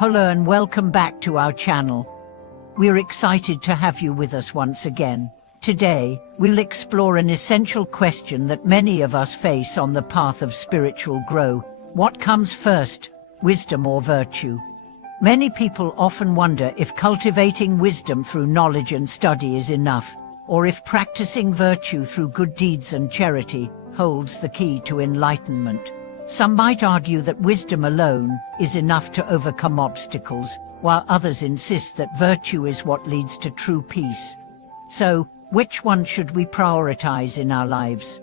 Hello and welcome back to our channel. We're excited to have you with us once again. Today, we'll explore an essential question that many of us face on the path of spiritual growth. What comes first, wisdom or virtue? Many people often wonder if cultivating wisdom through knowledge and study is enough, or if practicing virtue through good deeds and charity holds the key to enlightenment. Some might argue that wisdom alone is enough to overcome obstacles, while others insist that virtue is what leads to true peace. So, which one should we prioritize in our lives?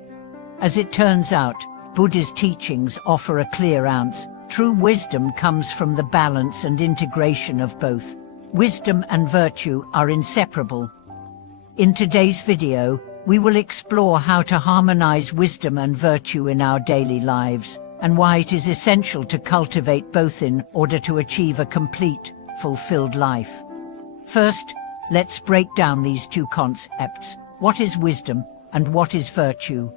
As it turns out, Buddha's teachings offer a clear answer. True wisdom comes from the balance and integration of both. Wisdom and virtue are inseparable. In today's video, we will explore how to harmonize wisdom and virtue in our daily lives, and why it is essential to cultivate both in order to achieve a complete, fulfilled life. First, let's break down these two concepts. What is wisdom and what is virtue?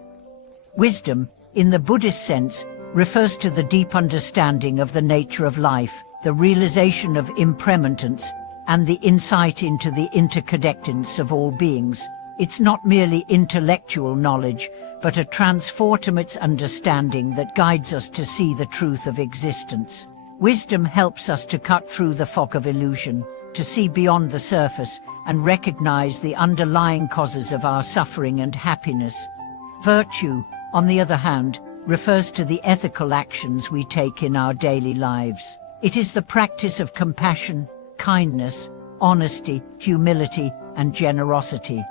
Wisdom, in the Buddhist sense, refers to the deep understanding of the nature of life, the realization of impermanence, and the insight into the interconnectedness of all beings. It's not merely intellectual knowledge, but a transformative understanding that guides us to see the truth of existence. Wisdom helps us to cut through the fog of illusion, to see beyond the surface, and recognize the underlying causes of our suffering and happiness. Virtue, on the other hand, refers to the ethical actions we take in our daily lives. It is the practice of compassion, kindness, honesty, humility, and generosity.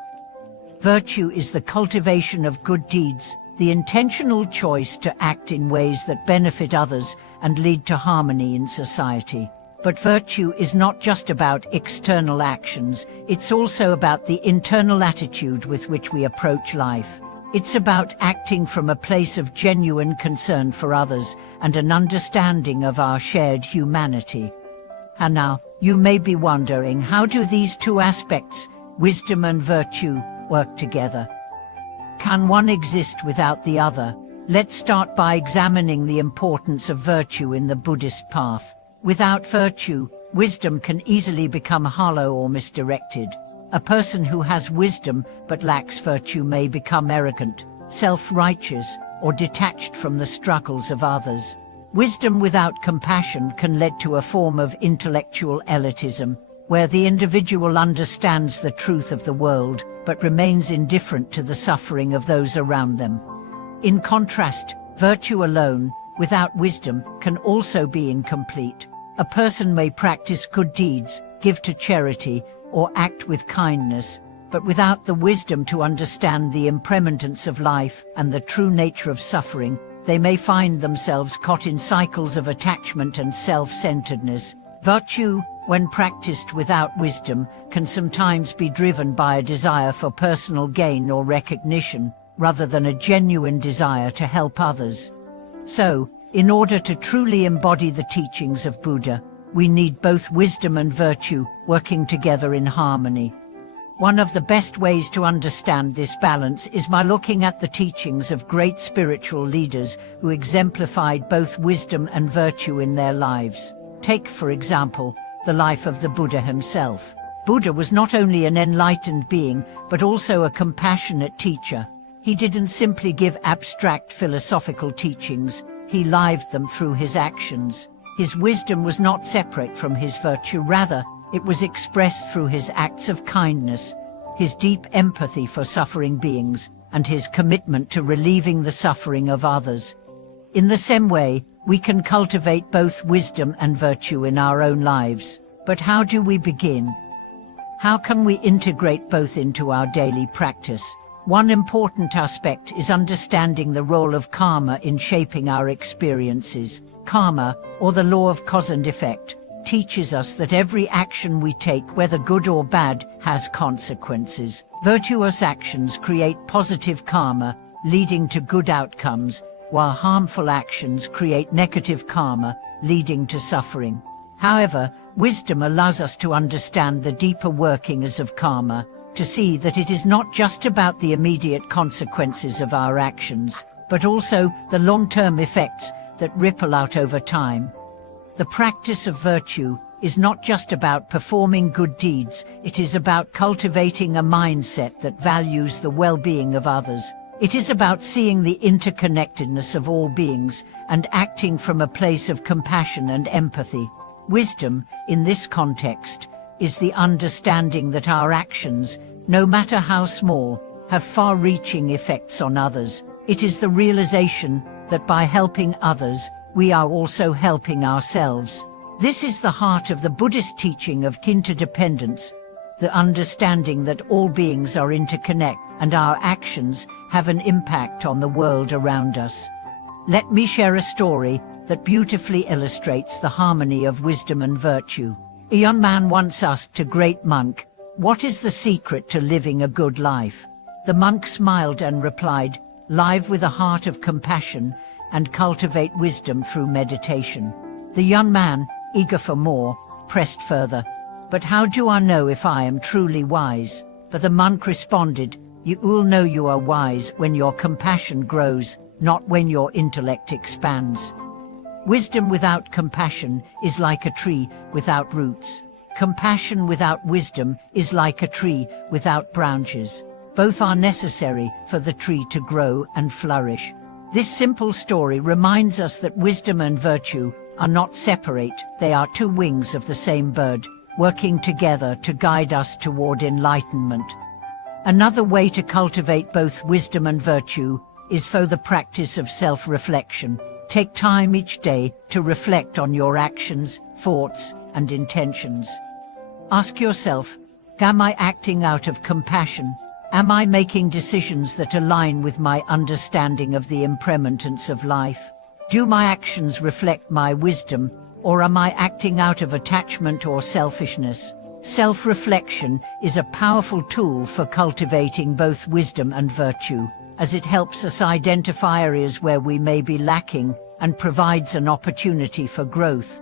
Virtue is the cultivation of good deeds, the intentional choice to act in ways that benefit others and lead to harmony in society. But virtue is not just about external actions, it's also about the internal attitude with which we approach life. It's about acting from a place of genuine concern for others and an understanding of our shared humanity. And now, you may be wondering, how do these two aspects, wisdom and virtue, work together? Can one exist without the other? Let's start by examining the importance of virtue in the Buddhist path. Without virtue, wisdom can easily become hollow or misdirected. A person who has wisdom but lacks virtue may become arrogant, self-righteous, or detached from the struggles of others. Wisdom without compassion can lead to a form of intellectual elitism, where the individual understands the truth of the world, but remains indifferent to the suffering of those around them. In contrast, virtue alone, without wisdom, can also be incomplete. A person may practice good deeds, give to charity, or act with kindness, but without the wisdom to understand the impermanence of life and the true nature of suffering, they may find themselves caught in cycles of attachment and self-centeredness. Virtue, when practiced without wisdom, can sometimes be driven by a desire for personal gain or recognition, rather than a genuine desire to help others. So, in order to truly embody the teachings of Buddha, we need both wisdom and virtue working together in harmony. One of the best ways to understand this balance is by looking at the teachings of great spiritual leaders who exemplified both wisdom and virtue in their lives. Take, for example, the life of the Buddha himself. Buddha was not only an enlightened being, but also a compassionate teacher. He didn't simply give abstract philosophical teachings, he lived them through his actions. His wisdom was not separate from his virtue, rather, it was expressed through his acts of kindness, his deep empathy for suffering beings, and his commitment to relieving the suffering of others. In the same way, we can cultivate both wisdom and virtue in our own lives. But how do we begin? How can we integrate both into our daily practice? One important aspect is understanding the role of karma in shaping our experiences. Karma, or the law of cause and effect, teaches us that every action we take, whether good or bad, has consequences. Virtuous actions create positive karma, leading to good outcomes, while harmful actions create negative karma, leading to suffering. However, wisdom allows us to understand the deeper workings of karma, to see that it is not just about the immediate consequences of our actions, but also the long-term effects that ripple out over time. The practice of virtue is not just about performing good deeds, it is about cultivating a mindset that values the well-being of others. It is about seeing the interconnectedness of all beings and acting from a place of compassion and empathy. Wisdom, in this context, is the understanding that our actions, no matter how small, have far-reaching effects on others. It is the realization that by helping others, we are also helping ourselves. This is the heart of the Buddhist teaching of interdependence, the understanding that all beings are interconnected and our actions have an impact on the world around us. Let me share a story that beautifully illustrates the harmony of wisdom and virtue. A young man once asked a great monk, "What is the secret to living a good life?" The monk smiled and replied, "Live with a heart of compassion and cultivate wisdom through meditation." The young man, eager for more, pressed further, "But how do I know if I am truly wise?" But the monk responded, "You will know you are wise when your compassion grows, not when your intellect expands." Wisdom without compassion is like a tree without roots. Compassion without wisdom is like a tree without branches. Both are necessary for the tree to grow and flourish. This simple story reminds us that wisdom and virtue are not separate, they are two wings of the same bird, working together to guide us toward enlightenment. Another way to cultivate both wisdom and virtue is through the practice of self-reflection. Take time each day to reflect on your actions, thoughts, and intentions. Ask yourself, am I acting out of compassion? Am I making decisions that align with my understanding of the impermanence of life? Do my actions reflect my wisdom, or am I acting out of attachment or selfishness? Self-reflection is a powerful tool for cultivating both wisdom and virtue, as it helps us identify areas where we may be lacking and provides an opportunity for growth.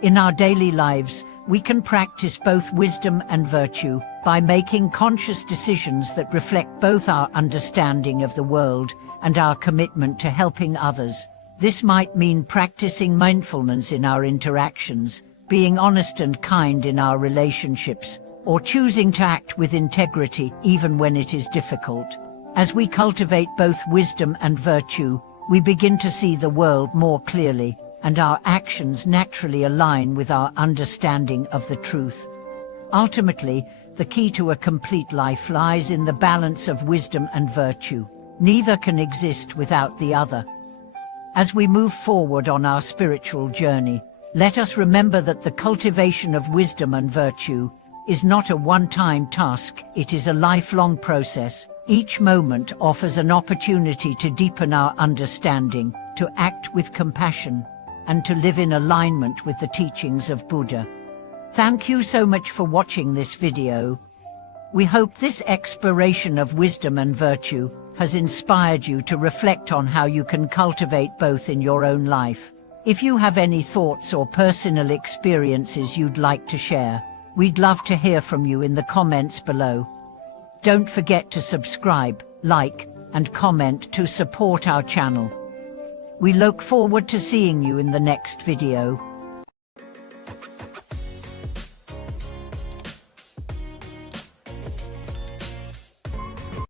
In our daily lives, we can practice both wisdom and virtue by making conscious decisions that reflect both our understanding of the world and our commitment to helping others. This might mean practicing mindfulness in our interactions, being honest and kind in our relationships, or choosing to act with integrity even when it is difficult. As we cultivate both wisdom and virtue, we begin to see the world more clearly, and our actions naturally align with our understanding of the truth. Ultimately, the key to a complete life lies in the balance of wisdom and virtue. Neither can exist without the other. As we move forward on our spiritual journey, let us remember that the cultivation of wisdom and virtue is not a one-time task, it is a lifelong process. Each moment offers an opportunity to deepen our understanding, to act with compassion, and to live in alignment with the teachings of Buddha. Thank you so much for watching this video. We hope this exploration of wisdom and virtue has inspired you to reflect on how you can cultivate both in your own life. If you have any thoughts or personal experiences you'd like to share, we'd love to hear from you in the comments below. Don't forget to subscribe, like, and comment to support our channel. We look forward to seeing you in the next video.